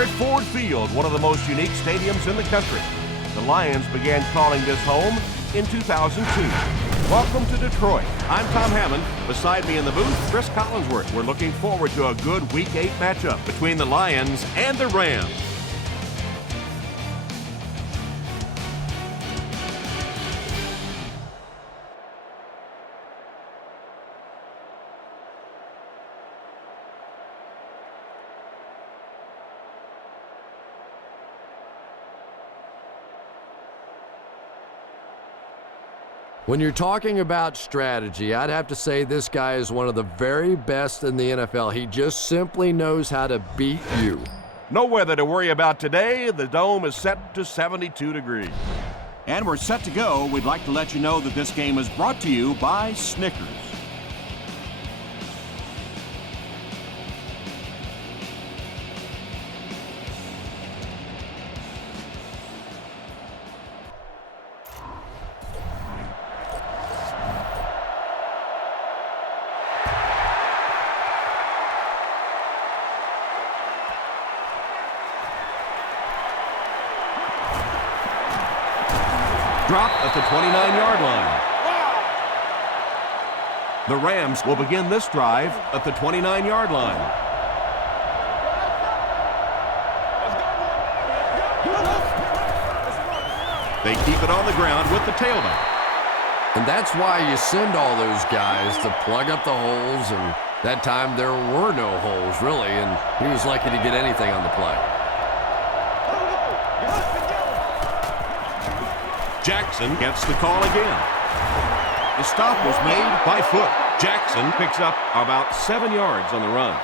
We're at Ford Field, one of the most unique stadiums in the country. The Lions began calling this home in 2002. Welcome to Detroit. I'm Tom Hammond. Beside me in the booth, Chris Collinsworth. We're looking forward to a good Week 8 matchup between the Lions and the Rams. When you're talking about strategy, I'd have to say this guy is one of the very best in the NFL. He just simply knows how to beat you. No weather to worry about today. The dome is set to 72 degrees. And we're set to go. We'd like to let you know that this game is brought to you by Snickers. Drop at the 29-yard line. The Rams will begin this drive at the 29-yard line. They keep it on the ground with the tailback. And that's why you send all those guys to plug up the holes, and that time there were no holes, really, and he was lucky to get anything on the play. Jackson gets the call again. The stop was made by foot. Jackson picks up about 7 yards on the run.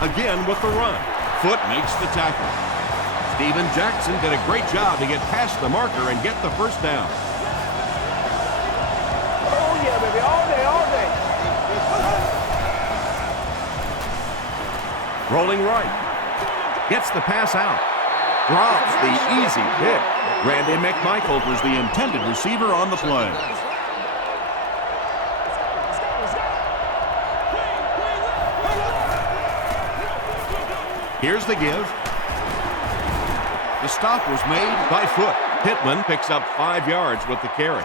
Again with the run. Foot makes the tackle. Steven Jackson did a great job to get past the marker and get the first down. Oh, yeah, baby, all day, all day. Rolling right. Gets the pass out. Drops the easy pick. Randy McMichael was the intended receiver on the play. Here's the give. The stop was made by foot. Pittman picks up 5 yards with the carry.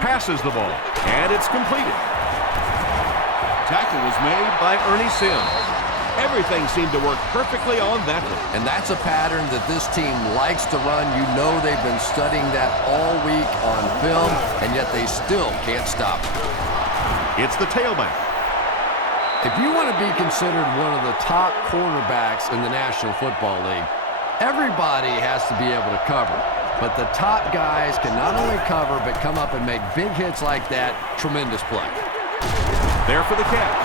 Passes the ball, and it's completed. Tackle was made by Ernie Sims. Everything seemed to work perfectly on that one. And that's a pattern that this team likes to run. You know they've been studying that all week on film, and yet they still can't stop it. It's the tailback. If you want to be considered one of the top cornerbacks in the National Football League, everybody has to be able to cover. But the top guys can not only cover, but come up and make big hits like that. Tremendous play. There for the catch.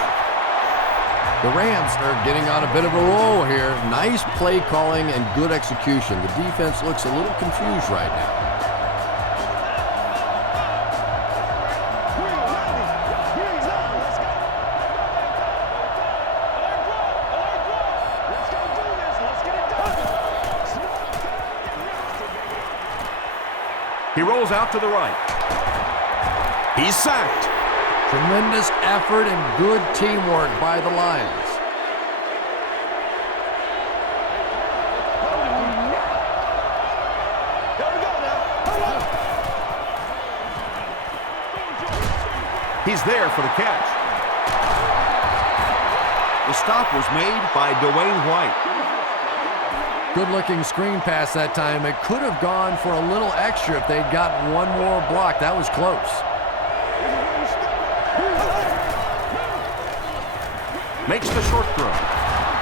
The Rams are getting on a bit of a roll here. Nice play calling and good execution. The defense looks a little confused right now. He rolls out to the right. He's sacked. Tremendous effort and good teamwork by the Lions. He's there for the catch. The stop was made by Dwayne White. Good-looking screen pass that time. It could have gone for a little extra if they'd gotten one more block. That was close. Makes the short throw.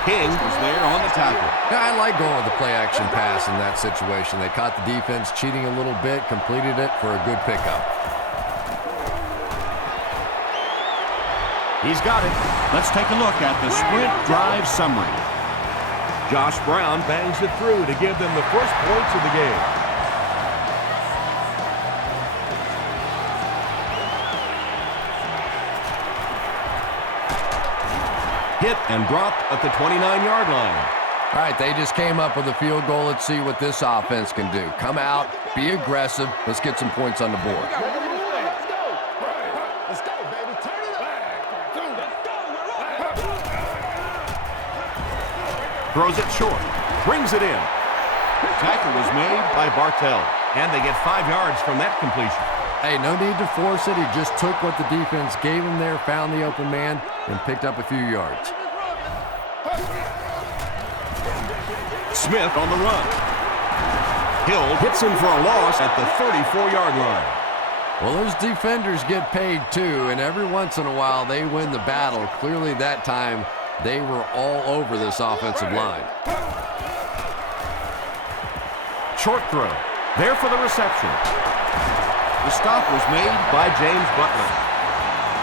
King was there on the tackle. Yeah, I like going with the play-action pass in that situation. They caught the defense cheating a little bit, completed it for a good pickup. He's got it. Let's take a look at the sprint drive summary. Josh Brown bangs it through to give them the first points of the game. Hit and dropped at the 29-yard line. All right, they just came up with a field goal. Let's see what this offense can do. Come out, be aggressive. Let's get some points on the board. Let's go, baby. Turn it up. Throws it short. Brings it in. Tackle was made by Bartell. And they get 5 yards from that completion. Hey, no need to force it. He just took what the defense gave him there, found the open man, and picked up a few yards. Smith on the run. Hill hits him for a loss at the 34-yard line. Well, those defenders get paid too, and every once in a while they win the battle. Clearly that time they were all over this offensive line. Short throw. There for the reception. The stop was made by James Butler.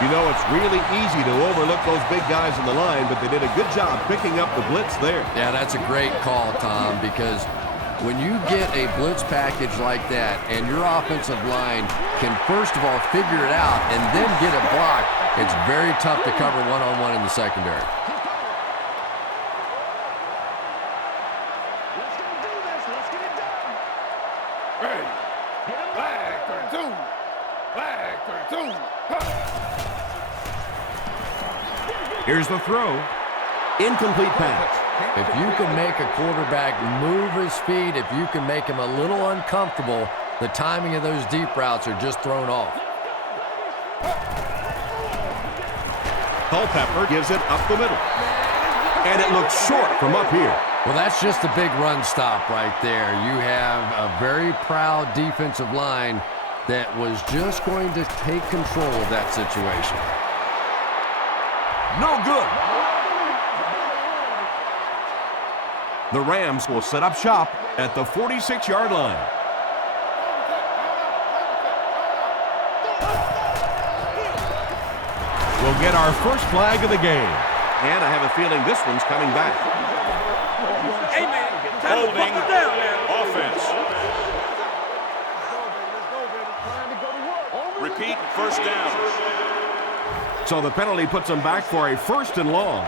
You know, it's really easy to overlook those big guys in the line, but they did a good job picking up the blitz there. Yeah, that's a great call, Tom, because when you get a blitz package like that and your offensive line can first of all figure it out and then get it blocked, it's very tough to cover one-on-one in the secondary. Here's the throw. Incomplete pass. If you can make a quarterback move his feet, if you can make him a little uncomfortable, the timing of those deep routes are just thrown off. Culpepper gives it up the middle. And it looks short from up here. Well, that's just a big run stop right there. You have a very proud defensive line that was just going to take control of that situation. No good. The Rams will set up shop at the 46-yard line. We'll get our first flag of the game. And I have a feeling this one's coming back. Hey, man. Holding offense. Repeat, first down. So the penalty puts them back for a first and long.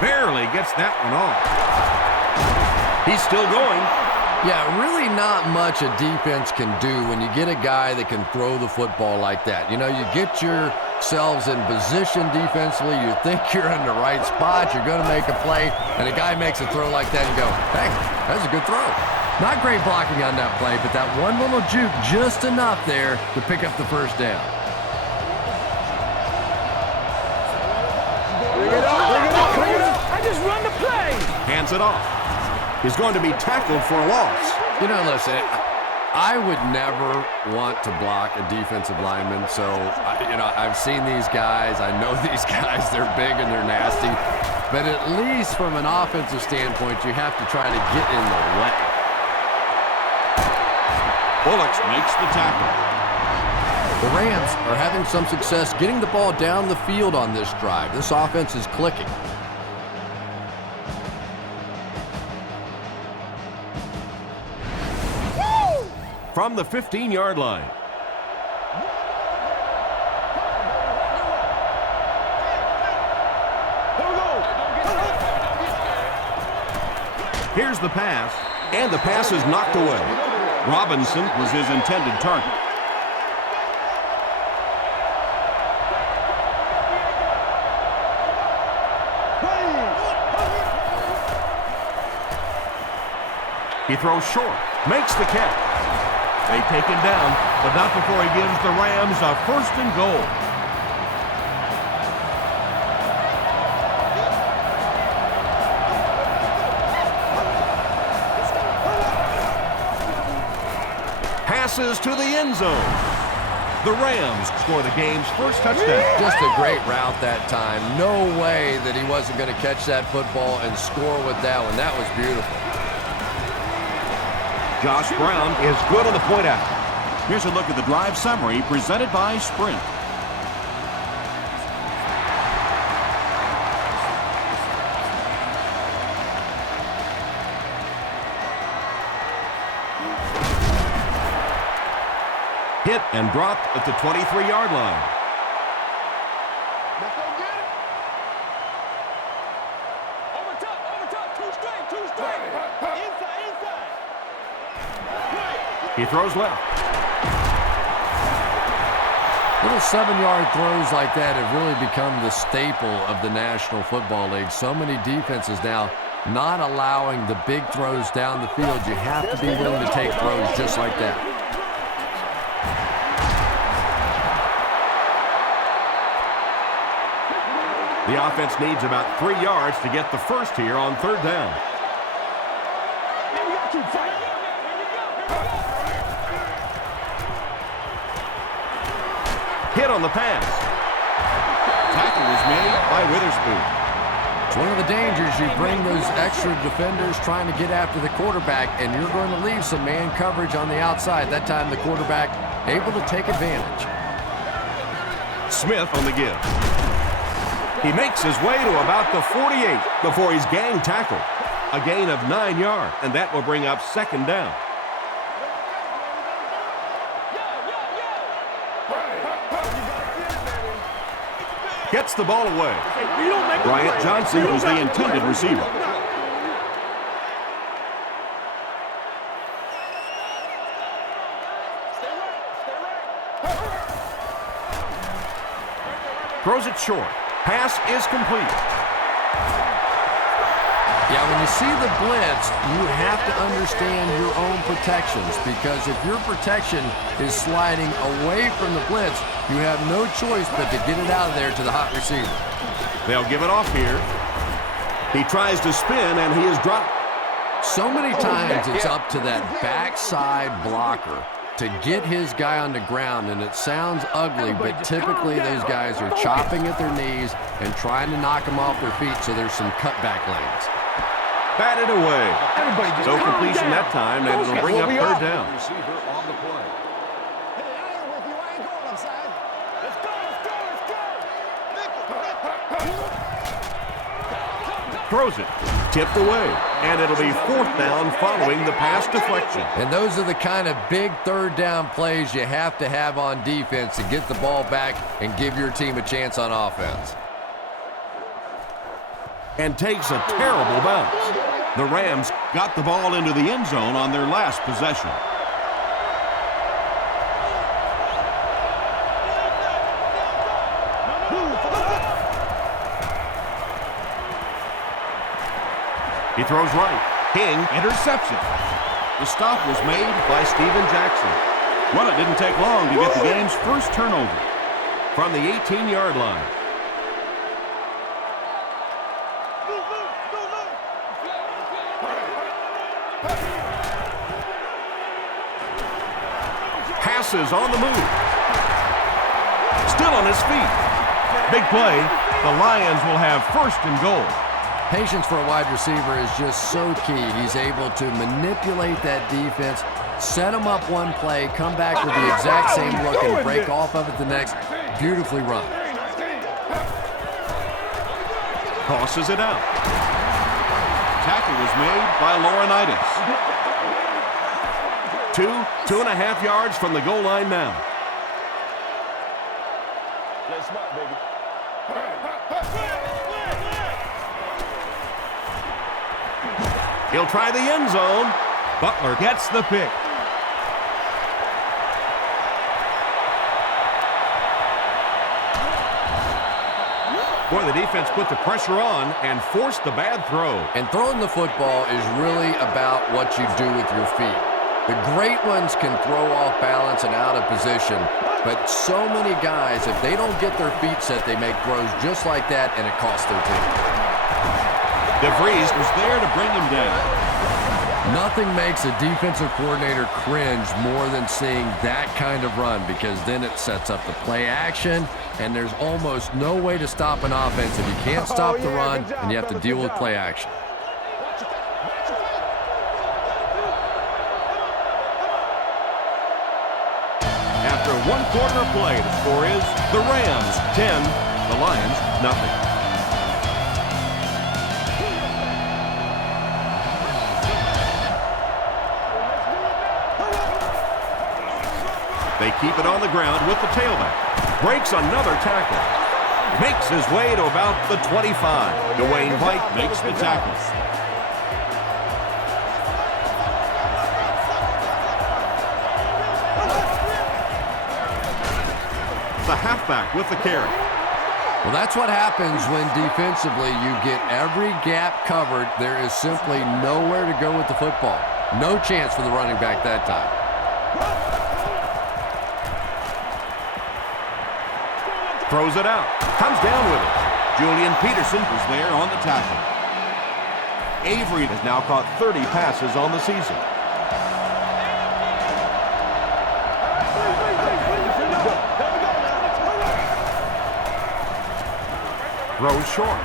Barely gets that one off. He's still going. Yeah, really not much a defense can do when you get a guy that can throw the football like that. You know, you get yourselves in position defensively, you think you're in the right spot, you're going to make a play, and a guy makes a throw like that and go, hey, that's a good throw. Not great blocking on that play, but that one little juke just enough there to pick up the first down. Bring it up. I just run the play. Hands it off. He's going to be tackled for a loss. You know, listen, I would never want to block a defensive lineman, so, I've seen these guys. I know these guys. They're big and they're nasty. But at least from an offensive standpoint, you have to try to get in the way. Bullocks makes the tackle. The Rams are having some success getting the ball down the field on this drive. This offense is clicking. From the 15-yard line. Here's the pass, and the pass is knocked away. Robinson was his intended target. He throws short, makes the catch. They take him down, but not before he gives the Rams a first and goal. Passes to the end zone. The Rams score the game's first touchdown. Just a great route that time. No way that he wasn't going to catch that football and score with that one. That was beautiful. Josh Brown is good on the point out. Here's a look at the drive summary presented by Sprint. hit and dropped at the 23-yard line. Let's go get it. Over top, two straight. Inside. He throws left. Little 7-yard throws like that have really become the staple of the National Football League. So many defenses now not allowing the big throws down the field. You have to be willing to take throws just like that. The offense needs about 3 yards to get the first here on third down. Hit on the pass. Tackle was made by Witherspoon. It's one of the dangers. You bring those extra defenders trying to get after the quarterback, and you're going to leave some man coverage on the outside. That time the quarterback able to take advantage. Smith on the give. He makes his way to about the 48 before he's gang tackled. A gain of 9 yards, and that will bring up second down. Gets the ball away. Bryant Johnson was the intended receiver. Throws it short. Pass is complete. Yeah, when you see the blitz, you have to understand your own protections, because if your protection is sliding away from the blitz, you have no choice but to get it out of there to the hot receiver. They'll give it off here. He tries to spin, and he is dropped. So many times it's up to that backside blocker to get his guy on the ground, and it sounds ugly, but typically those guys are chopping at their knees and trying to knock them off their feet, so there's some cutback lanes. Batted away. No completion that time, and it'll bring up third down. Receiver on the play. Hey, I ain't with you. I ain't going upside. Let's go. Throws it. Tipped away. And it'll be fourth down following the pass deflection. And those are the kind of big third down plays you have to have on defense to get the ball back and give your team a chance on offense. And takes a terrible bounce. The Rams got the ball into the end zone on their last possession. He throws right. King interception. The stop was made by Steven Jackson. Well, it didn't take long to get the game's first turnover from the 18-yard line. Passes on the move. Still on his feet. Big play. The Lions will have first and goal. Patience for a wide receiver is just so key. He's able to manipulate that defense, set him up one play, come back with the exact same look, and break off of it the next. Beautifully run. Tosses it out. Tackle was made by Laurinaitis. 2.5 yards from the goal line now. Let's spot, baby. He'll try the end zone. Butler gets the pick. Boy, the defense put the pressure on and forced the bad throw. And throwing the football is really about what you do with your feet. The great ones can throw off balance and out of position, but so many guys, if they don't get their feet set, they make throws just like that, and it costs their team. DeVries was there to bring him down. Nothing makes a defensive coordinator cringe more than seeing that kind of run, because then it sets up the play action, and there's almost no way to stop an offense if you can't stop the run, and you have to deal with play action. After 1 quarter of play, the score is the Rams 10, the Lions nothing. They keep it on the ground with the tailback. Breaks another tackle. Makes his way to about the 25. Dwayne White makes the tackle. The halfback with the carry. Well, that's what happens when defensively you get every gap covered. There is simply nowhere to go with the football. No chance for the running back that time. Throws it out. Comes down with it. Julian Peterson was there on the tackle. Avery has now caught 30 passes on the season. Throws short.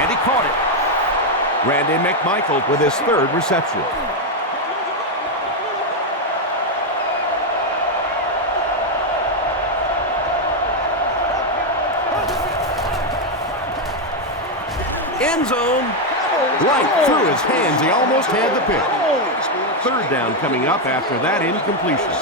And he caught it. Randy McMichael with his third reception. End zone. Right through his hands. He almost had the pick. Third down coming up after that incompletion.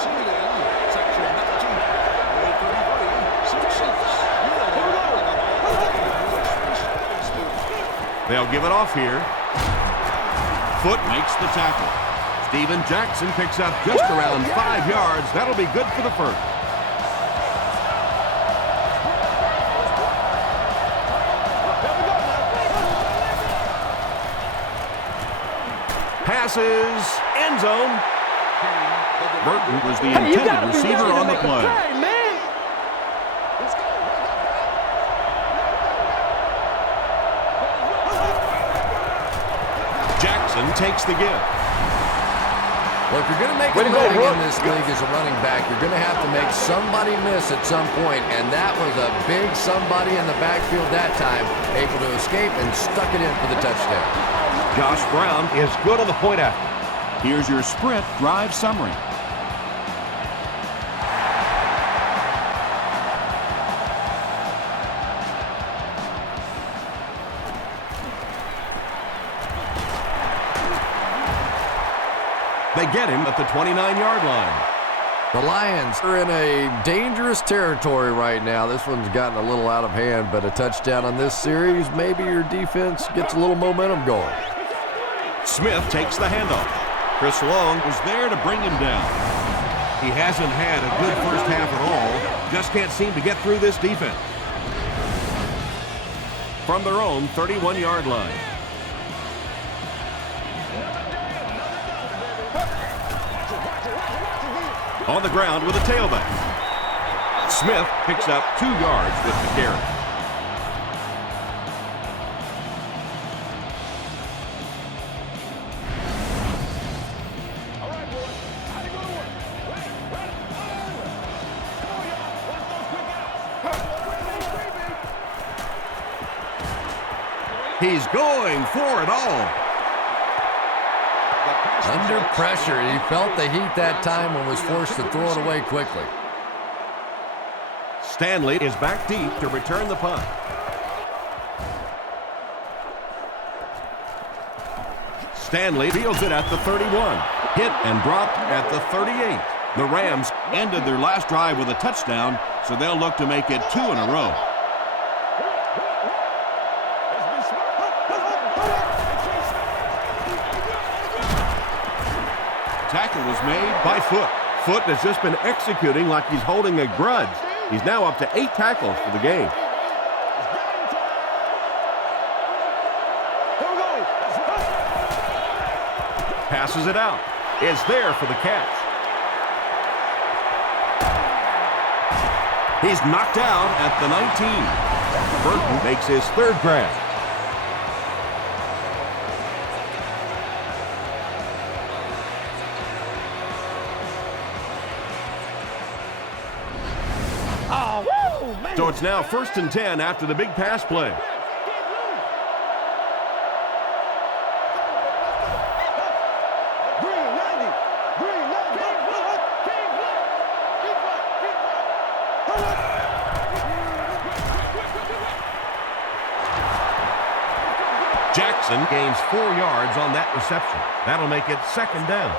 They'll give it off here. Foot makes the tackle. Steven Jackson picks up just around 5 yards. That'll be good for the first. Passes, end zone. Burton was the intended receiver on the play. Jackson takes the give. Well, if you're going to make a living in this league as a running back, you're going to have to make somebody miss at some point, and that was a big somebody in the backfield that time, able to escape and stuck it in for the touchdown. Josh Brown is good on the point after. Here's your sprint drive summary. They get him at the 29-yard line. The Lions are in a dangerous territory right now. This one's gotten a little out of hand, but a touchdown on this series, maybe your defense gets a little momentum going. Smith takes the handoff. Chris Long was there to bring him down. He hasn't had a good first half at all. Just can't seem to get through this defense. From their own 31-yard line. On the ground with a tailback. Smith picks up 2 yards with the carry. He's going for it all. Under pressure, he felt the heat that time and was forced to throw it away quickly. Stanley is back deep to return the punt. Stanley fields it at the 31. Hit and dropped at the 38. The Rams ended their last drive with a touchdown, so they'll look to make it 2 in a row. Tackle was made by Foot. Foot has just been executing like he's holding a grudge. He's now up to 8 tackles for the game. Passes it out. Is there for the catch. He's knocked out at the 19. Burton makes his 3rd grab. So it's now 1st and 10 after the big pass play. Jackson gains 4 yards on that reception. That'll make it 2nd down.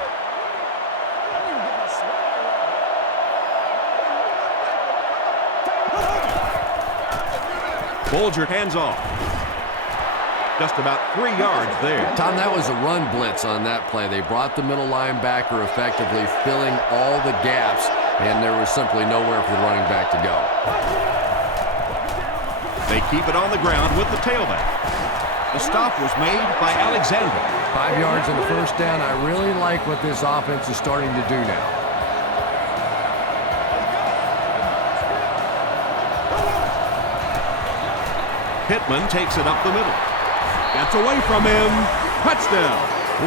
Bolger hands off. Just about 3 yards there. Tom, that was a run blitz on that play. They brought the middle linebacker effectively, filling all the gaps, and there was simply nowhere for the running back to go. They keep it on the ground with the tailback. The stop was made by Alexander. 5 yards and a first down. I really like what this offense is starting to do now. Pittman takes it up the middle. Gets away from him. Touchdown.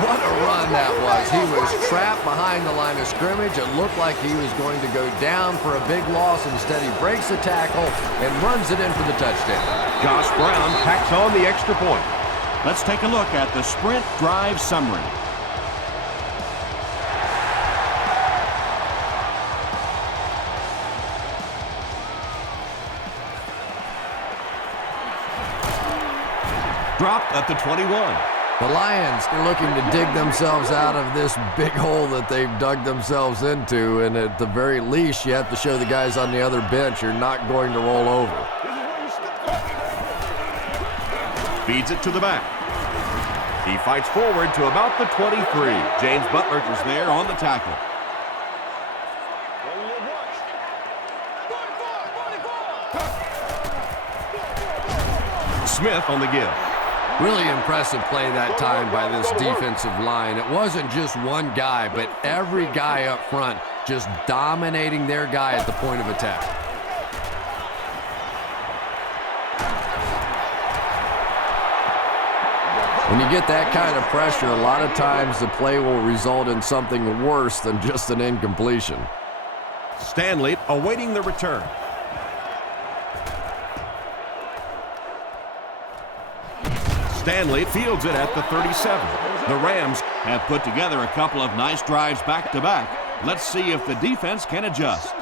What a run that was. He was trapped behind the line of scrimmage. It looked like he was going to go down for a big loss. Instead, he breaks the tackle and runs it in for the touchdown. Josh Brown packs on the extra point. Let's take a look at the sprint drive summary. Dropped at the 21. The Lions are looking to dig themselves out of this big hole that they've dug themselves into, and at the very least, you have to show the guys on the other bench you're not going to roll over. Feeds it to the back. He fights forward to about the 23. James Butler is there on the tackle. Smith on the give. Really impressive play that time by this defensive line. It wasn't just one guy, but every guy up front just dominating their guy at the point of attack. When you get that kind of pressure, a lot of times the play will result in something worse than just an incompletion. Stanley awaiting the return. Stanley fields it at the 37. The Rams have put together a couple of nice drives back-to-back. Let's see if the defense can adjust.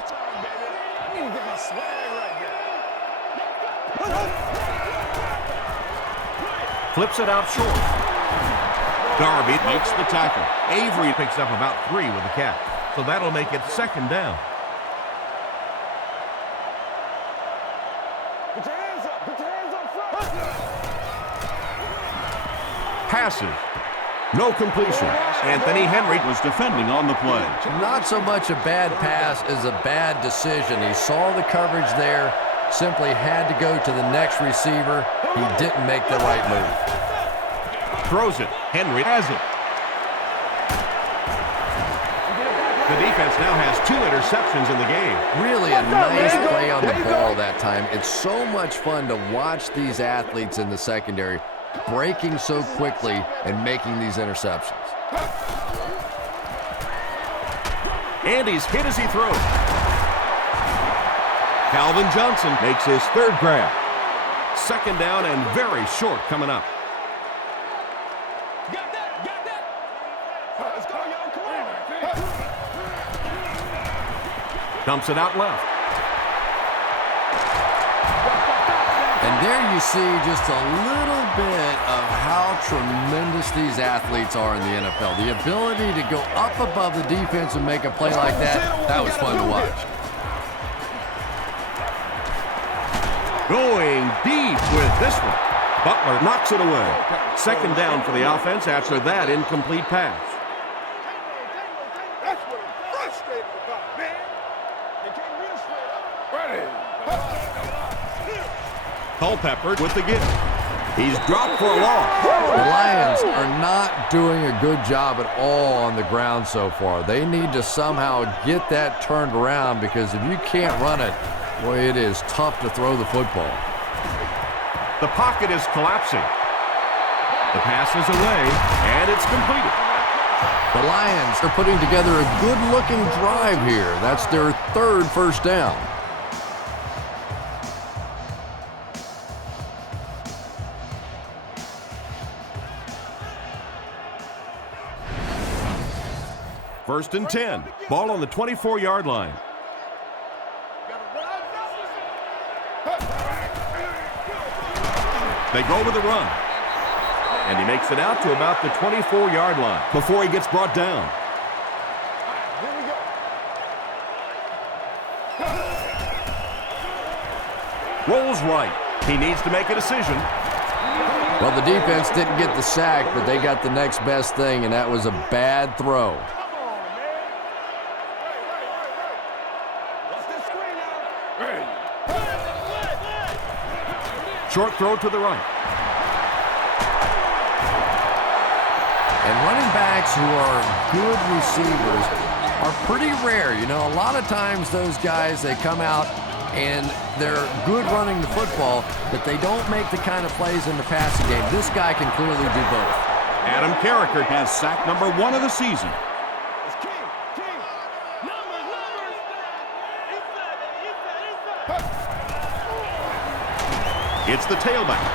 Flips it out short. Darby makes the tackle. Avery picks up about 3 with the catch. So that'll make it second down. Put your hands up. Put your hands up front. Passes. No completion. Anthony Henry Was defending on the play. Not so much a bad pass as a bad decision. He saw the coverage there, simply had to go to the next receiver. He didn't make the right move. throws it. Henry has it. The defense now has 2 interceptions in the game. Really a nice play on the ball that time. It's so much fun to watch these athletes in the secondary breaking so quickly and making these interceptions. And he's hit as he throws. Calvin Johnson makes his 3rd grab. 2nd down and very short coming up. Got that. Let's go, y'all. Come on. Dumps it out left. And there you see just a little bit of how tremendous these athletes are in the NFL. The ability to go up above the defense and make a play like that was fun to watch. Going deep with this one. Butler knocks it away. 2nd down for the offense after that incomplete pass. That's what I'm frustrated about, man. They can't read it straight up. Culpepper with the give. He's dropped for a loss. The Lions are not doing a good job at all on the ground so far. They need to somehow get that turned around, because if you can't run it, boy, it is tough to throw the football. The pocket is collapsing. The pass is away, and it's completed. The Lions are putting together a good-looking drive here. That's their 3rd first down. First and 10. Ball on the 24-yard line. They go with a run. And he makes it out to about the 24-yard line before he gets brought down. Here we go. Rolls right. He needs to make a decision. Well, the defense didn't get the sack, but they got the next best thing, and that was a bad throw. Short throw to the right. And running backs who are good receivers are pretty rare. You know, a lot of times those guys, they come out and they're good running the football, but they don't make the kind of plays in the passing game. This guy can clearly do both. Adam Carricker has sack number 1 of the season. It's the tailback.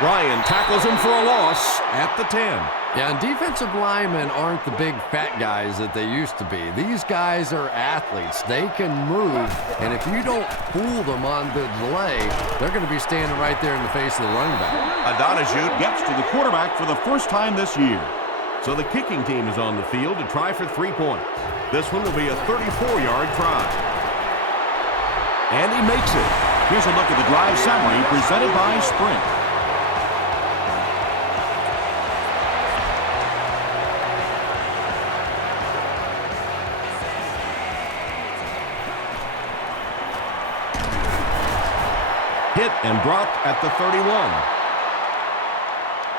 Ryan tackles him for a loss at the 10. Yeah, and defensive linemen aren't the big fat guys that they used to be. These guys are athletes. They can move, and if you don't fool them on the delay, they're going to be standing right there in the face of the running back. Adonijah gets to the quarterback for the first time this year. So the kicking team is on the field to try for 3 points. This one will be a 34-yard try. And he makes it. Here's a look at the drive summary presented by Sprint. Hit and dropped at the 31.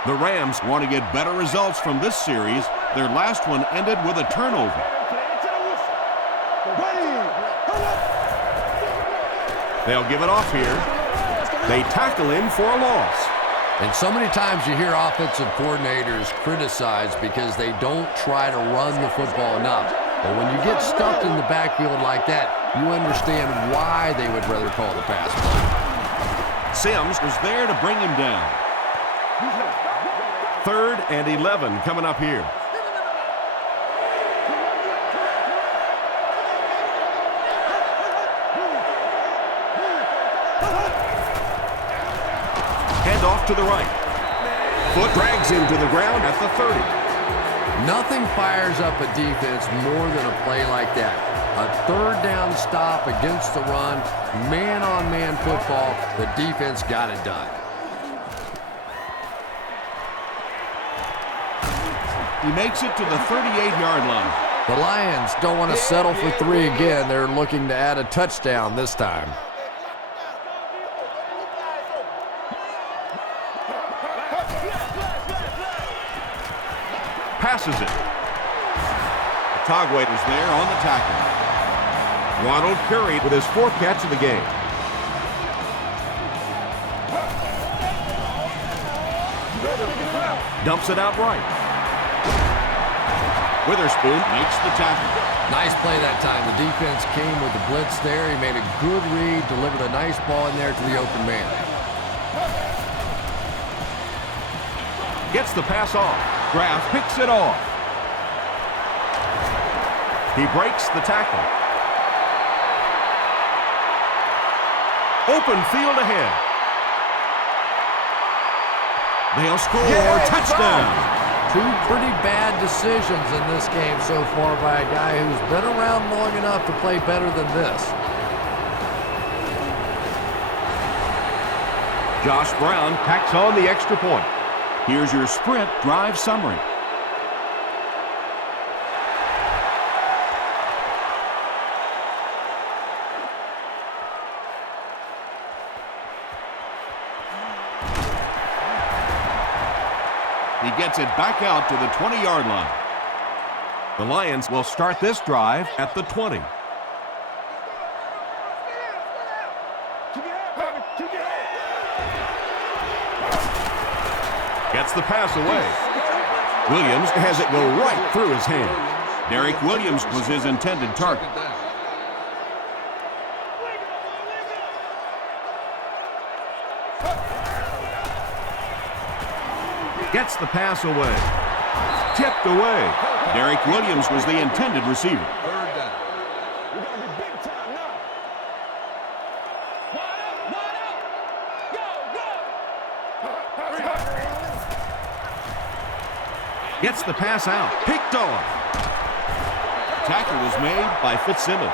The Rams Want to get better results from this series. Their last one ended with a turnover. They'll give it off here. They tackle him for a loss. And so many times you hear offensive coordinators criticized because they don't try to run the football enough. But when you get stuck in the backfield like that, you understand why they would rather call the pass play. Sims was there to bring him down. 3rd and 11 coming up here. Hand off to the right. Foot drags him to the ground at the 30. Nothing fires up a defense more than a play like that. A 3rd down stop against the run, man-on-man football. The defense got it done. He makes it to the 38-yard line. The Lions don't want to settle for 3 again. They're looking to add a touchdown this time. Passes it. Togway was there on the tackle. Ronald Curry with his 4th catch of the game. Dumps it out right. Witherspoon makes the tackle. Nice play that time. The defense came with the blitz there. He made a good read, delivered a nice ball in there to the open man. Gets the pass off. Graff picks it off. He breaks the tackle. Open field ahead. They'll score. Touchdown. 2 pretty bad decisions in this game so far by a guy who's been around long enough to play better than this. Josh Brown tacks on the extra point. Here's your Sprint drive summary. He gets it back out to the 20-yard line. The Lions will start this drive at the 20. Gets the pass away. Williams has it go right through his hands. Derek Williams was his intended target. Gets the pass away. Tipped away. Derek Williams was the intended receiver. Third down. We're going to be big time now. Wide out. Go. Gets the pass out. Picked off. Tackle was made by Fitzgerald.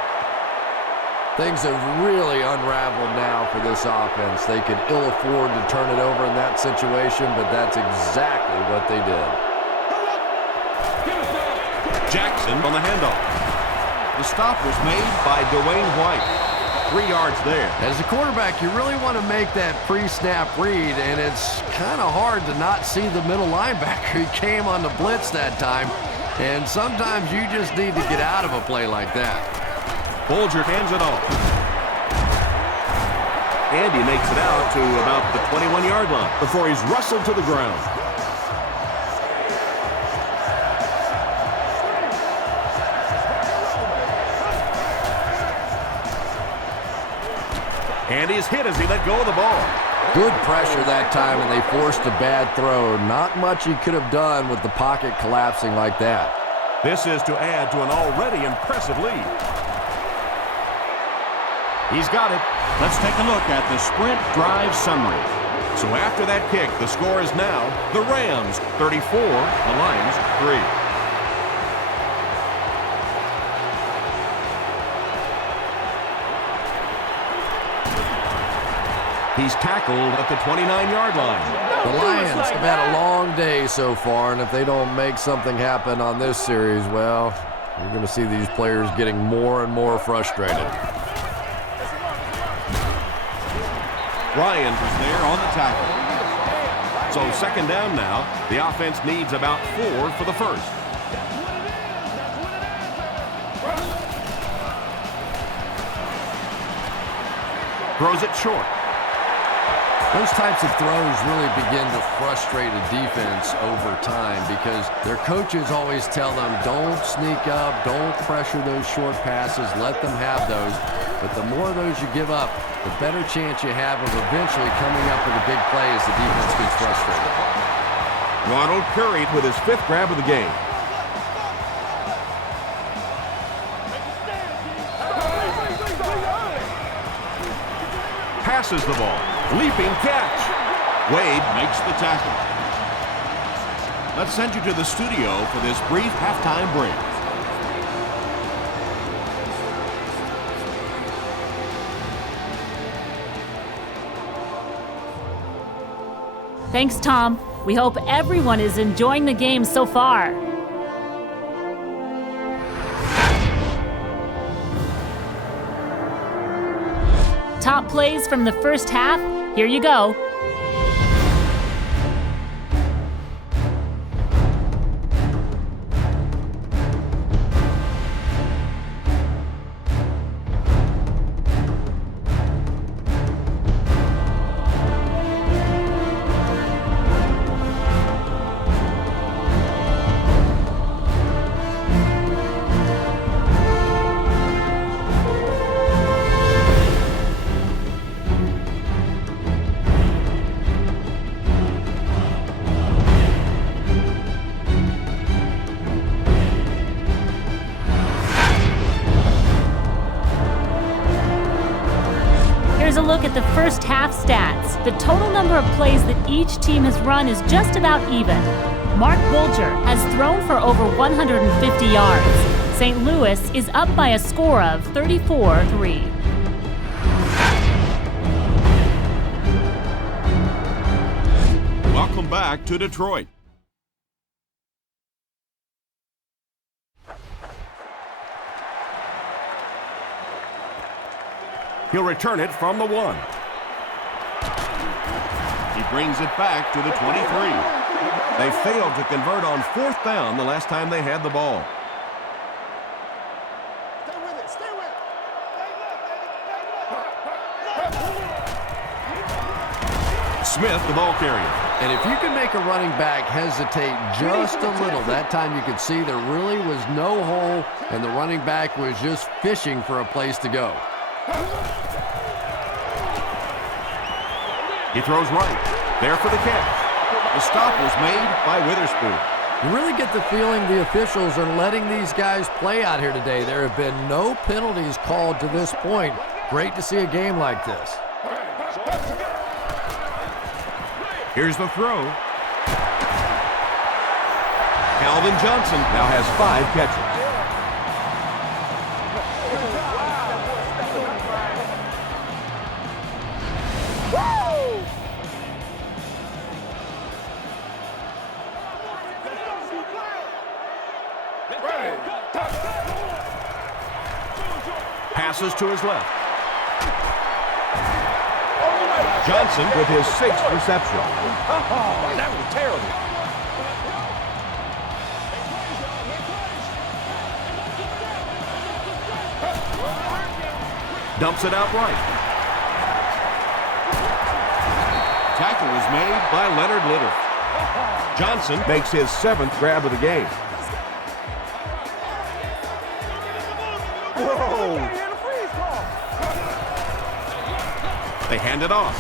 Things have really unraveled now for this offense. They could ill afford to turn it over in that situation, but that's exactly what they did. Jackson on the handoff. The stop was made by Dwayne White. 3 yards there. As a quarterback, you really want to make that pre-snap read, and it's kind of hard to not see the middle linebacker. He came on the blitz that time, and sometimes you just need to get out of a play like that. Bulger hands it off. And he makes it out to about the 21-yard line before he's wrestled to the ground. And he's hit as he let go of the ball. Good pressure that time, and they forced a bad throw. Not much he could have done with the pocket collapsing like that. This is to add to an already impressive lead. He's got it. Let's take a look at the sprint drive summary. So after that kick, the score is now the Rams 34, the Lions 3. He's tackled at the 29-yard line. The Lions have had a long day so far, and if they don't make something happen on this series, well, you're going to see these players getting more and more frustrated. Bryant is there on the tackle. So second down now. The offense needs about 4 for the first. Throws it short. Those types of throws really begin to frustrate a defense over time because their coaches always tell them, don't sneak up, don't pressure those short passes, let them have those. But the more of those you give up, the better chance you have of eventually coming up with a big play as the defense gets frustrated. Ronald Curry with his 5th grab of the game. Passes the ball. Leaping catch. Wade makes the tackle. Let's send you to the studio for this brief halftime break. Thanks, Tom. We hope everyone is enjoying the game so far. Top plays from the first half. Here you go. A look at the first half stats. The total number of plays that each team has run is just about even. Mark Bulger has thrown for over 150 yards. St. Louis is up by a score of 34-3. Welcome back to Detroit. He'll return it from the 1. He brings it back to the 23. They failed to convert on 4th down the last time they had the ball. Stay with it. Stay with it. Smith, the ball carrier. And if you can make a running back hesitate just a little, that time you could see there really was no hole, and the running back was just fishing for a place to go. He throws right. There for the catch. The stop was made by Witherspoon. You really get the feeling the officials are letting these guys play out here today. There have been no penalties called to this point. Great to see a game like this. Here's the throw. Calvin Johnson now has 5 catches. Passes to his left. Johnson with his 6th reception. That was terrible. Dumps it out right. Tackle is made by Leonard Litter. Johnson makes his 7th grab of the game. Whoa. They hand it off.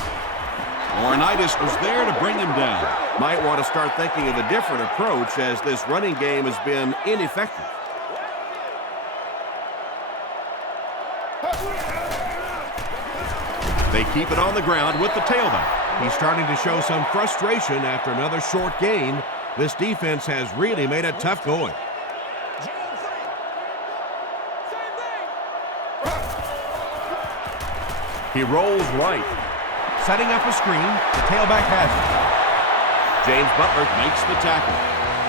Laurinaitis was there to bring him down. Might want to start thinking of a different approach as this running game has been ineffective. They keep it on the ground with the tailback. He's starting to show some frustration after another short gain. This defense has really made it tough going. He rolls right. Setting up a screen. The tailback has it. James Butler Makes the tackle.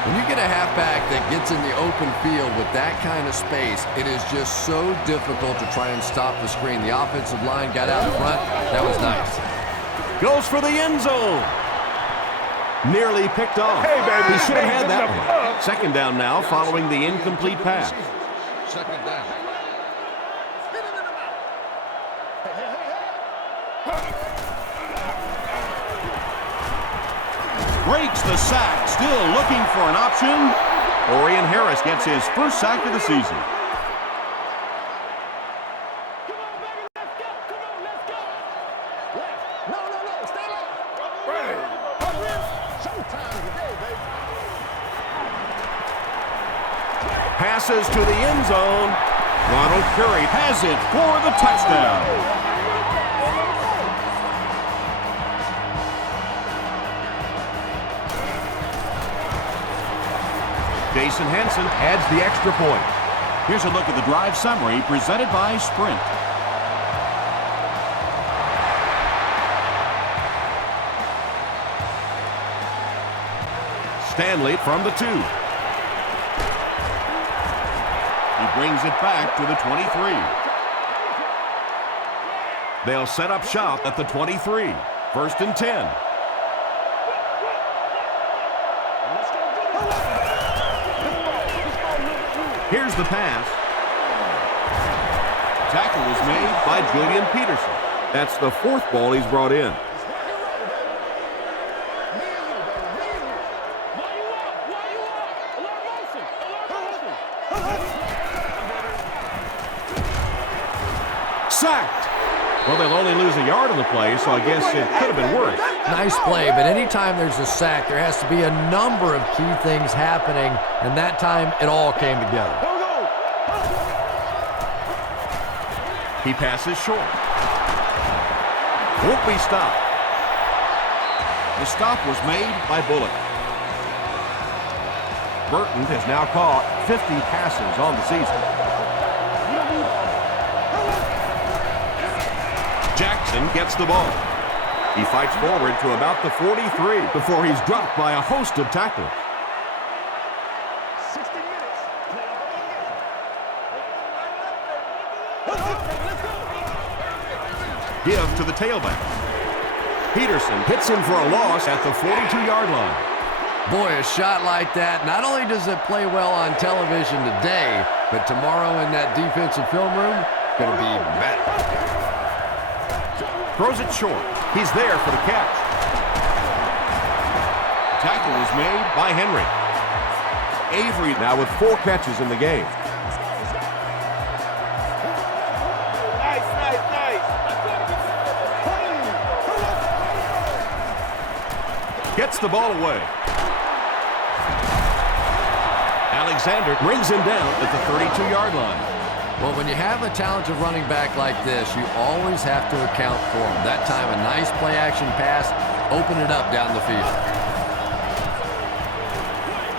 When you get a halfback that gets in the open field with that kind of space, it is just so difficult to try and stop the screen. The offensive line got out in front. That was nice. goes for the end zone. Nearly picked off. Hey, baby. He should have had that one. Second down now following the incomplete pass. Second down. Breaks the sack, still looking for an option. Orion Harris gets his first sack of the season. Passes to the end zone. Ronald Curry Has it for the touchdown. Jason Henson adds the extra point. Here's a look at the drive summary presented by Sprint. Stanley from the 2. He brings it back to the 23. They'll set up shop at the 23. First and 10. Here's the pass. Tackle was made by Julian Peterson. That's the fourth ball he's brought in. Sacked. Well, they'll only lose a yard on the play, so I guess it could have been worse. Nice play, but anytime there's a sack, there has to be a number of key things happening, and that time it all came together. He passes short. Won't be stopped. The stop was made by Bullock. Burton has now caught 50 passes on the season. Jackson gets the ball. He fights forward to about the 43 before he's dropped by a host of tacklers. 60 minutes. Give to the tailback. Peterson hits him for a loss at the 42-yard line. Boy, a shot like that, not only does it play well on television today, but tomorrow in that defensive film room, going to be even better. Throws it short. He's there for the catch. Tackle was made By Henry. Avery now with 4 catches in the game. Nice. Gets the ball away. Alexander brings him down at the 32-yard line. Well, when you have a talented running back like this, you always have to account for him. That time, a nice play-action pass, open it up down the field.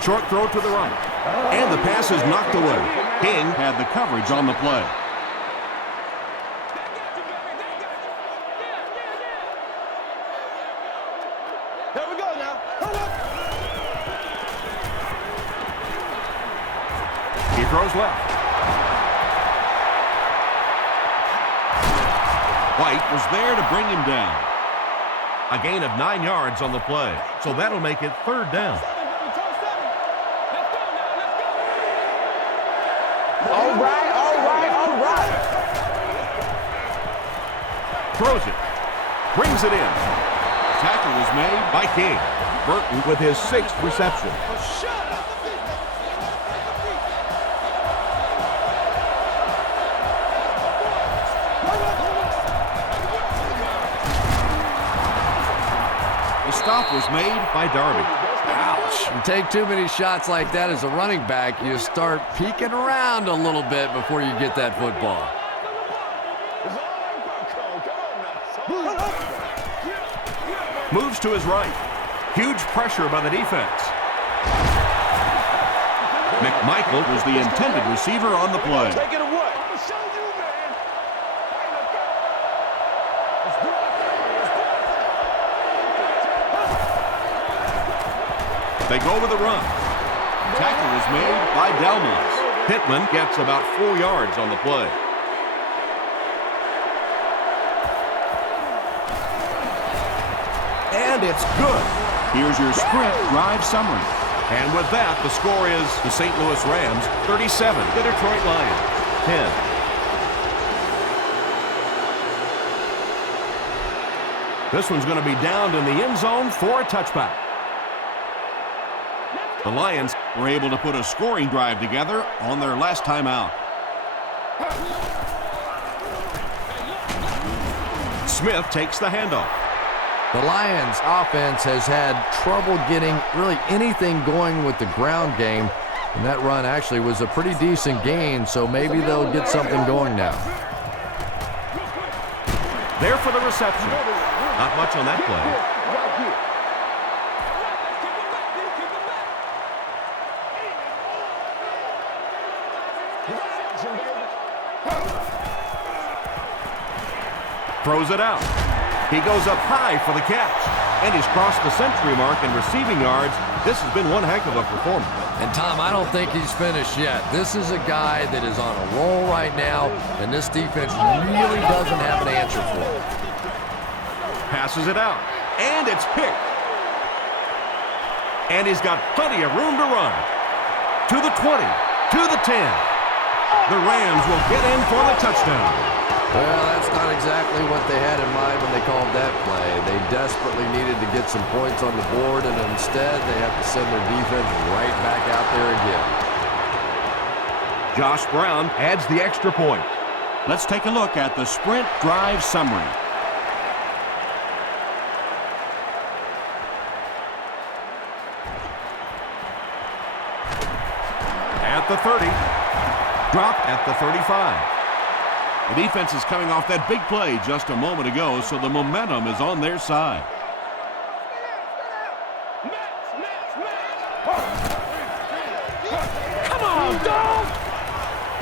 Short throw to the right. And the pass is knocked away. King had the coverage on the play. There we go now. He throws left. White was there to bring him down. A gain of 9 yards on the play, so that'll make it 3rd down. All right. Throws it. Brings it in. Tackle was made By King. Burton with his 6th reception. The stop was made by Darby. Ouch. You take too many shots like that as a running back, you start peeking around a little bit before you get that football. Moves to his right. Huge pressure by the defense. McMichael was the intended receiver on the play. Take it away. They go with a run. Tackle was made by Delmas. Pittman gets about 4 yards on the play. And it's good. Here's your sprint drive summary. And with that, the score is the St. Louis Rams 37, the Detroit Lions 10. This one's going to be downed in the end zone for a touchback. The Lions were able to put a scoring drive together on their last time out. Smith takes the handoff. The Lions offense has had trouble getting really anything going with the ground game, and that run actually was a pretty decent gain, so maybe they'll get something going now. There for the reception. Not much on that play. Throws it out. He goes up high for the catch. And he's crossed the century mark in receiving yards. This has been one heck of a performance. And Tom, I don't think he's finished yet. This is a guy that is on a roll right now, and this defense really doesn't have an answer for him. Passes it out. And it's picked. And he's got plenty of room to run. To the 20. To the 10. The Rams will get in for the touchdown. Well, that's not exactly what they had in mind when they called that play. They desperately needed to get some points on the board, and instead they have to send their defense right back out there again. Josh Brown adds the extra point. Let's take a look at the sprint drive summary. At the 30. Dropped at the 35. The defense is coming off that big play just a moment ago, so the momentum is on their side. Come on, dog!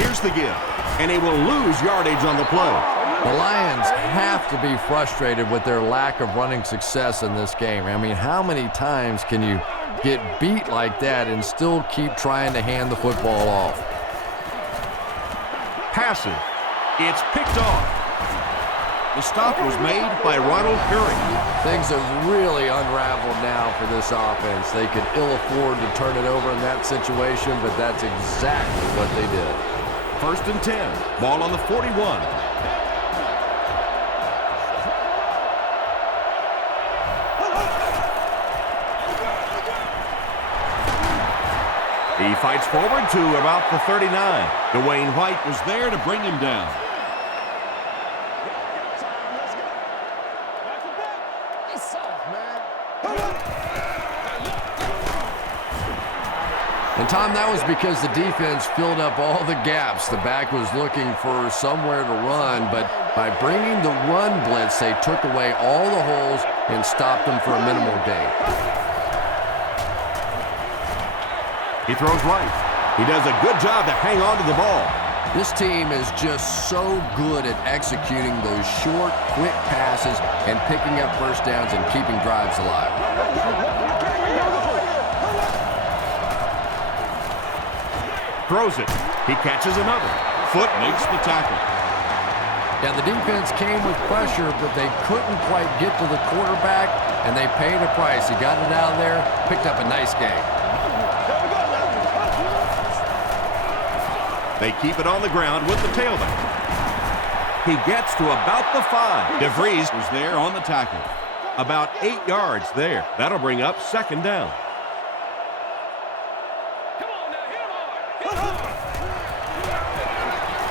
Here's the give, and he will lose yardage on the play. The Lions have to be frustrated with their lack of running success in this game. I mean, how many times can you get beat like that and still keep trying to hand the football off? Passive. It's picked off. The stop was made by Ronald Curry. Things have really unraveled now for this offense. They could ill afford to turn it over in that situation, but that's exactly what they did. 1st and 10. Ball on the 41. He fights forward to about the 39. Dwayne White was there to bring him down. And Tom, that was because the defense filled up all the gaps. The back was looking for somewhere to run, but by bringing the run blitz, they took away all the holes and stopped them for a minimal gain. He throws right. He does a good job to hang on to the ball. This team is just so good at executing those short, quick passes and picking up first downs and keeping drives alive. Throws it. He catches another. Foot makes the tackle. Yeah, the defense came with pressure, but they couldn't quite get to the quarterback, and they paid a price. He got it out of there, picked up a nice gain. They keep it on the ground with the tailback. He gets to about the 5. DeVries was there on the tackle. About 8 yards there. That'll bring up second down.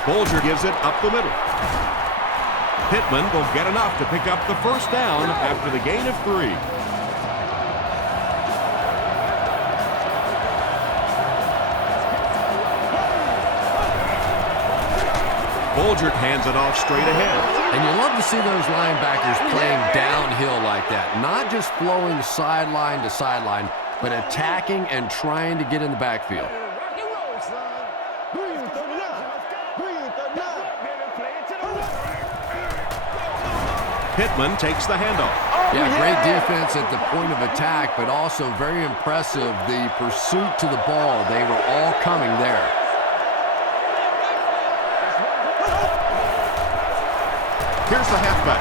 Bolger gives it up the middle. Pittman will get enough to pick up the first down after the gain of 3. Bolger hands it off straight ahead. And you love to see those linebackers playing downhill like that. Not just flowing sideline to sideline, but attacking and trying to get in the backfield. Pittman takes the handoff. Yeah, great defense at the point of attack, but also very impressive the pursuit to the ball. They were all coming there. Here's the halfback.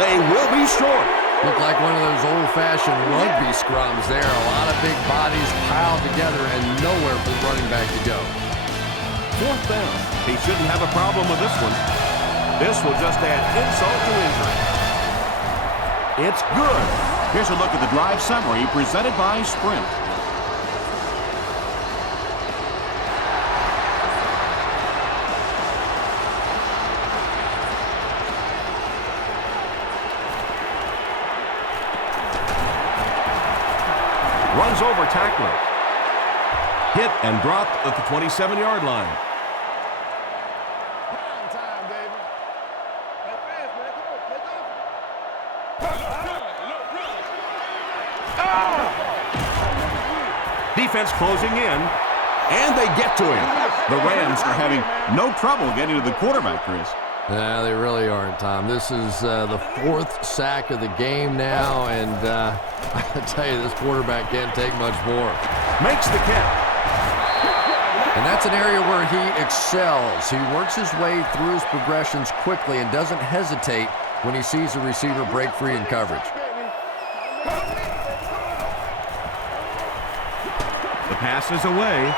They will be short. Looked like one of those old-fashioned rugby scrums there. A lot of big bodies piled together and nowhere for the running back to go. Fourth down. He shouldn't have a problem with this one. This will just add insult to injury. It's good. Here's a look at the drive summary presented by Sprint. Runs over tackler. Hit and dropped at the 27-yard line. Defense closing in, and they get to him. The Rams are having no trouble getting to the quarterback, Chris. Yeah, they really aren't, Tom. This is the 4th sack of the game now, and I tell you, this quarterback can't take much more. Makes the catch. And that's an area where he excels. He works his way through his progressions quickly and doesn't hesitate when he sees a receiver break free in coverage. The pass is away.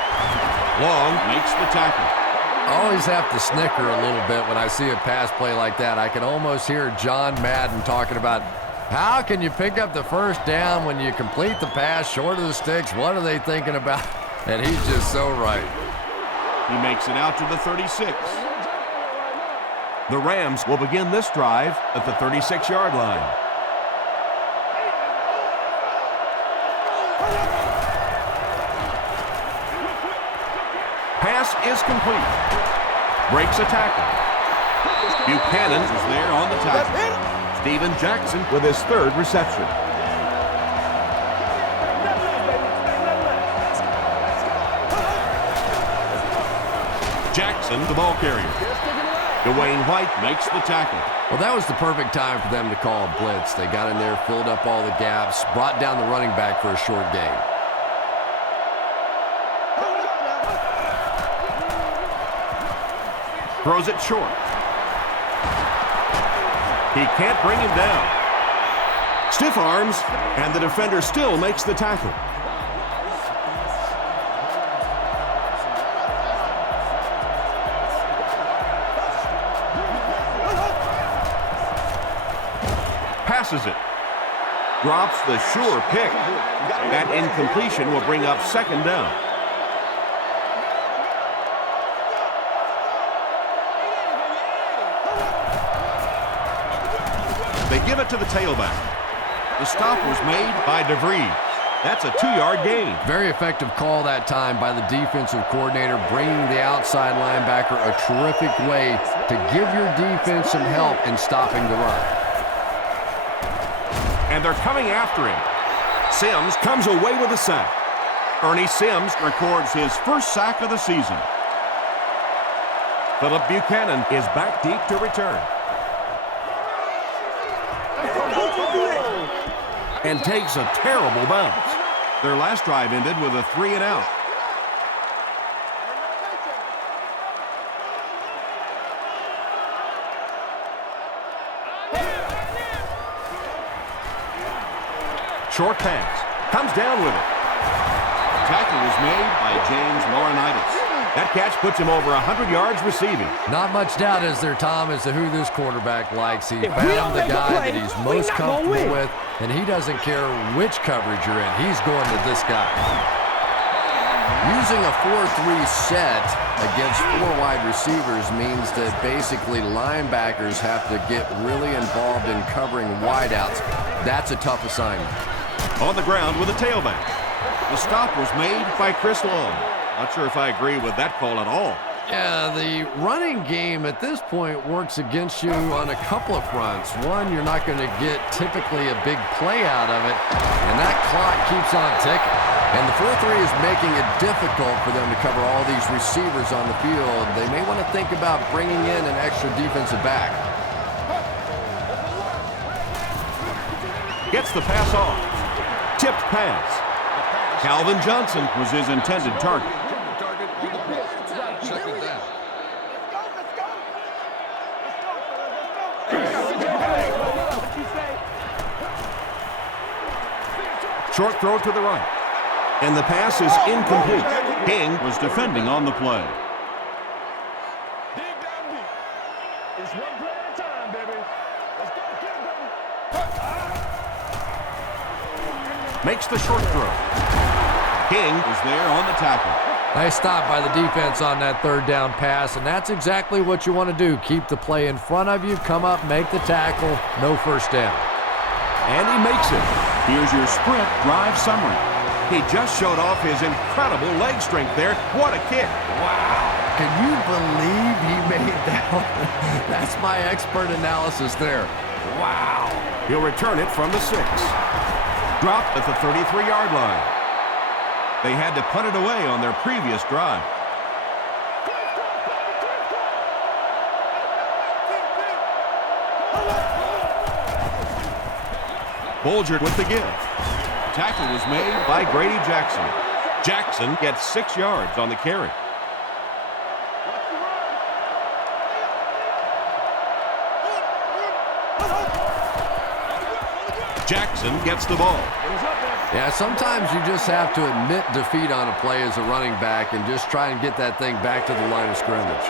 Long Makes the tackle. I always have to snicker a little bit when I see a pass play like that. I can almost hear John Madden talking about how can you pick up the first down when you complete the pass short of the sticks? What are they thinking about? And he's just so right. He makes it out to the 36. The Rams will begin this drive at the 36-yard line. Pass is complete. Breaks a tackle. Buchanan Is there on the tackle. Steven Jackson with his 3rd reception. Jackson, the ball carrier. Dwayne White makes the tackle. Well, that was the perfect time for them to call a blitz. They got in there, filled up all the gaps, brought down the running back for a short gain. Throws it short. He can't bring him down. Stiff arms, and the defender still makes the tackle. Passes it. Drops the sure pick. That incompletion will bring up second down. They give it to the tailback. The stop was made by DeVries. That's a 2-yard gain. Very effective call that time by the defensive coordinator, bringing the outside linebacker a terrific way to give your defense some help in stopping the run. And they're coming after him. Sims comes away with a sack. Ernie Sims Records his first sack of the season. Philip Buchanan is back deep to return. And takes a terrible bounce. Their last drive ended with a 3-and-out. Short pass. Comes down with it. Tackle was made by James Laurinaitis. That catch puts him over 100 yards receiving. Not much doubt, is there, Tom, as to who this quarterback likes. He found the guy that he's most comfortable with, and he doesn't care which coverage you're in. He's going to this guy. Using a 4-3 set against 4 wide receivers means that basically linebackers have to get really involved in covering wideouts. That's a tough assignment. On the ground with a tailback. The stop was made by Chris Long. Not sure if I agree with that call at all. Yeah, the running game at this point works against you on a couple of fronts. One, you're not going to get typically a big play out of it, and that clock keeps on ticking. And the 4-3 is making it difficult for them to cover all these receivers on the field. They may want to think about bringing in an extra defensive back. Gets the pass off. Tipped pass. Calvin Johnson was his intended target. Short throw to the right. And the pass is incomplete. King was defending on the play. It's one play at a time, baby. Let's go, get it, baby. Makes the short throw. King was there on the tackle. Nice stop by the defense on that third down pass, and that's exactly what you want to do. Keep the play in front of you, come up, make the tackle, no first down. And he makes it. Here's your sprint drive summary. He just showed off his incredible leg strength there. What a kick. Wow. Can you believe he made that one? That's my expert analysis there. Wow. He'll return it from the 6. Dropped at the 33-yard line. They had to punt it away on their previous drive. Bulger with the give. Tackle was made by Grady Jackson. Jackson gets 6 yards on the carry. Jackson gets the ball. Yeah, sometimes you just have to admit defeat on a play as a running back and just try and get that thing back to the line of scrimmage.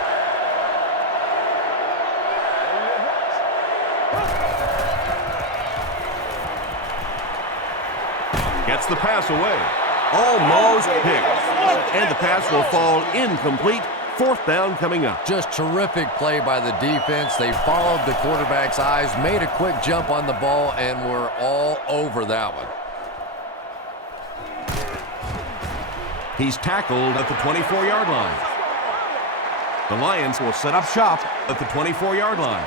Gets the pass away. Almost picked. And the pass will fall incomplete. 4th down coming up. Just terrific play by the defense. They followed the quarterback's eyes, made a quick jump on the ball, and were all over that one. He's tackled at the 24-yard line. The Lions will set up shop at the 24-yard line.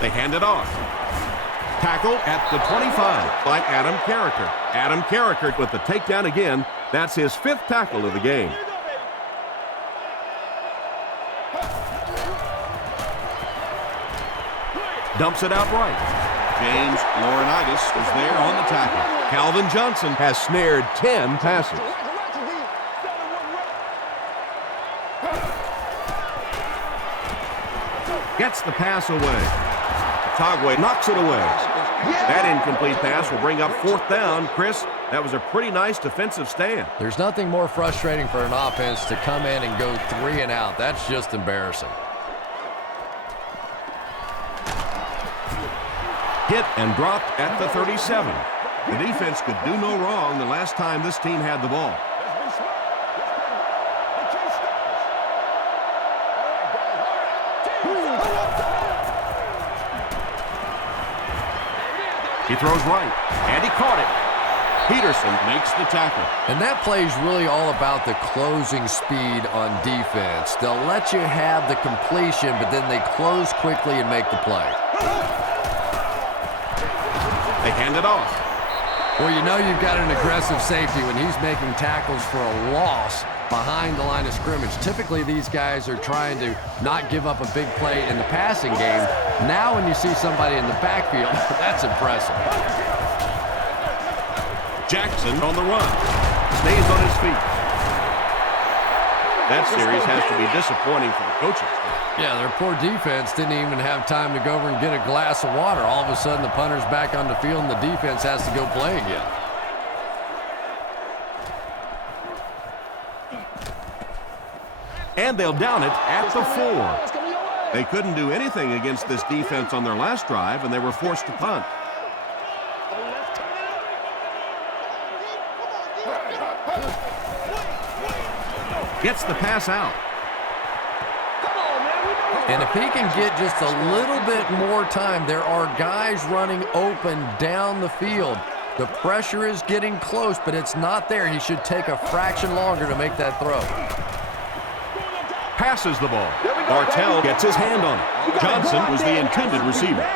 They hand it off. Tackle at the 25 by Adam Carricker. Adam Carricker with the takedown again. That's his 5th tackle of the game. Dumps it out right. James Laurinaitis is there on the tackle. Calvin Johnson has snared 10 passes. Gets the pass away. Tagwe knocks it away. That incomplete pass will bring up 4th down. Chris, that was a pretty nice defensive stand. There's nothing more frustrating for an offense to come in and go 3 and out. That's just embarrassing. Hit and dropped at the 37. The defense could do no wrong the last time this team had the ball. He throws right, and he caught it. Peterson makes the tackle. And that play is really all about the closing speed on defense. They'll let you have the completion, but then they close quickly and make the play. They hand it off. Well, you know you've got an aggressive safety when he's making tackles for a loss behind the line of scrimmage. Typically, these guys are trying to not give up a big play in the passing game. Now, when you see somebody in the backfield, that's impressive. Jackson on the run. Stays on his feet. That series has to be disappointing for the coaching staff. Yeah, their poor defense didn't even have time to go over and get a glass of water. All of a sudden, the punter's back on the field, and the defense has to go play again. And they'll down it at the 4. They couldn't do anything against this defense on their last drive, and they were forced to punt. Gets the pass out. And if he can get just a little bit more time, there are guys running open down the field. The pressure is getting close, but it's not there. He should take a fraction longer to make that throw. Passes the ball. Bartell gets his hand on it. Johnson was the intended receiver.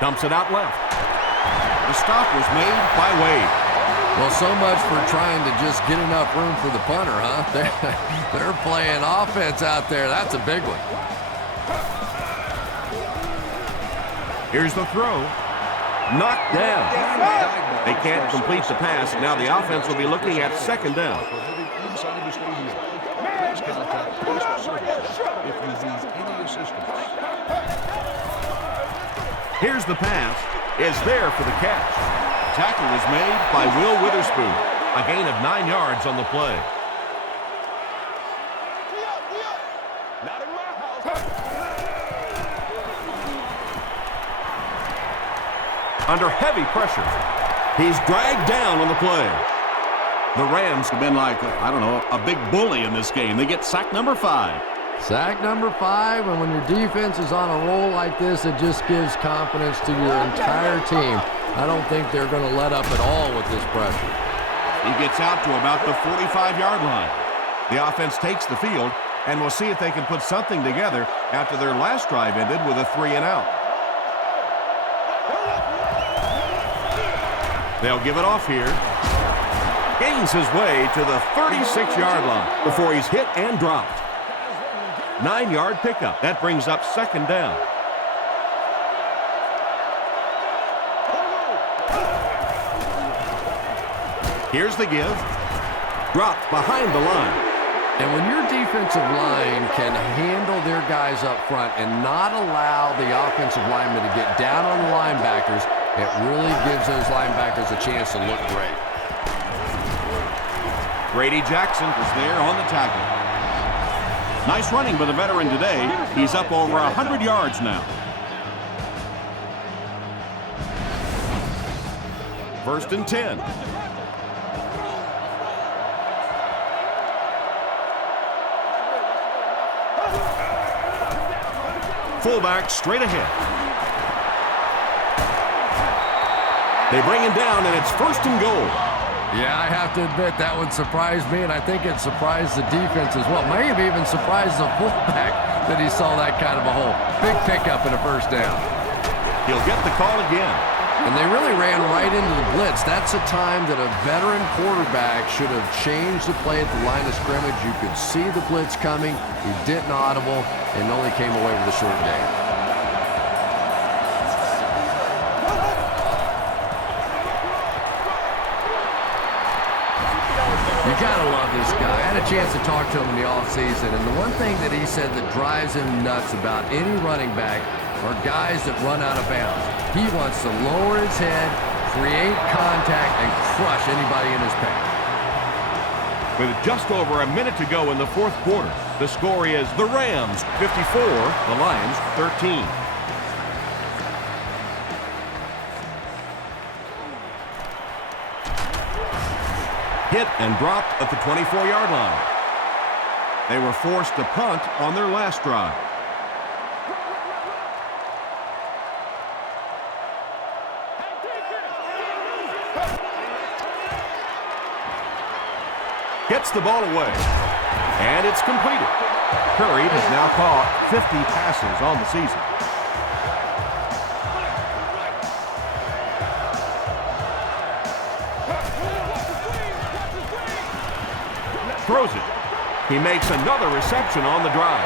Dumps it out left. The stop was made by Wade. Well, so much for trying to just get enough room for the punter, huh? They're playing offense out there. That's a big one. Here's the throw. Knocked down. They can't complete the pass. Now the offense will be looking at second down. Here's the pass. It's there for the catch. Tackle was made by Will Witherspoon. A gain of 9 yards on the play. Under heavy pressure. He's dragged down on the play. The Rams have been like, I don't know, a big bully in this game. They get sack number 5. Sack number 5, and when your defense is on a roll like this, it just gives confidence to your entire team. I don't think they're going to let up at all with this pressure. He gets out to about the 45-yard line. The offense takes the field, and we'll see if they can put something together after their last drive ended with a 3-and-out. They'll give it off here. Gains his way to the 36-yard line before he's hit and dropped. 9-yard pickup. That brings up second down. Here's the give. Dropped behind the line. And when your defensive line can handle their guys up front and not allow the offensive linemen to get down on the linebackers, it really gives those linebackers a chance to look great. Grady Jackson is there on the tackle. Nice running by the veteran today. He's up over 100 yards now. First and 10. Fullback straight ahead. They bring him down, and it's first and goal. Yeah, I have to admit, that would surprise me, and I think it surprised the defense as well. May have even surprised the fullback that he saw that kind of a hole. Big pickup and a first down. He'll get the call again. And they really ran right into the blitz. That's a time that a veteran quarterback should have changed the play at the line of scrimmage. You could see the blitz coming. He didn't audible and only came away with a short gain. You gotta love this guy. I had a chance to talk to him in the offseason, and the one thing that he said that drives him nuts about any running back are guys that run out of bounds. He wants to lower his head, create contact, and crush anybody in his path. With just over a minute to go in the fourth quarter, the score is the Rams 54, the Lions 13. Hit and dropped at the 24-yard line. They were forced to punt on their last drive. Gets the ball away, and it's completed. Curry has now caught 50 passes on the season. Throws it. He makes another reception on the drive.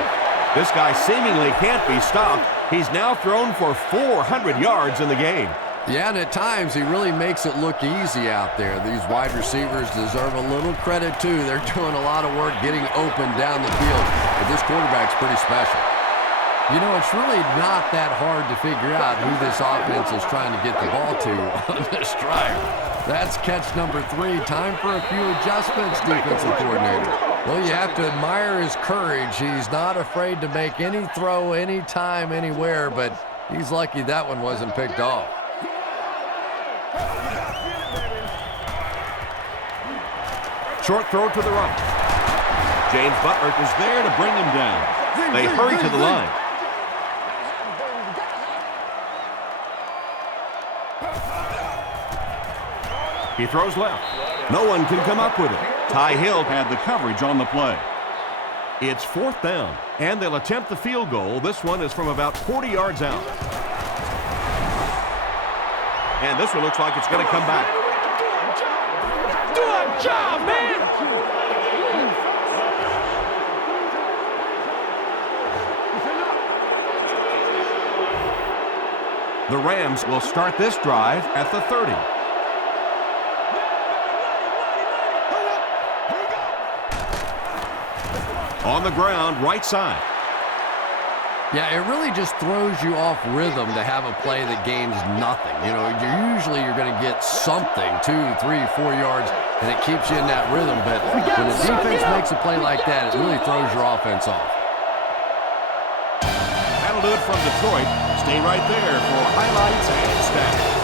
This guy seemingly can't be stopped. He's now thrown for 400 yards in the game. Yeah, and at times he really makes it look easy out there. These wide receivers deserve a little credit, too. They're doing a lot of work getting open down the field. But this quarterback's pretty special. You know, it's really not that hard to figure out who this offense is trying to get the ball to on this drive. That's catch number 3. Time for a few adjustments, defensive coordinator. Well, you have to admire his courage. He's not afraid to make any throw, anytime, anywhere, but he's lucky that one wasn't picked off. Short throw to the right. James Butler is there to bring him down. They hurry to the line. He throws left. No one can come up with it. Ty Hill had the coverage on the play. It's 4th down, and they'll attempt the field goal. This one is from about 40 yards out. And this one looks like it's going to come back. Do a job, man! The Rams will start this drive at the 30. On the ground, right side. Yeah, it really just throws you off rhythm to have a play that gains nothing. You know, you're going to get something, 2, 3, 4 yards, and it keeps you in that rhythm. But when the defense makes a play like that, it really throws your offense off. That'll do it from Detroit. Stay right there for highlights and stats.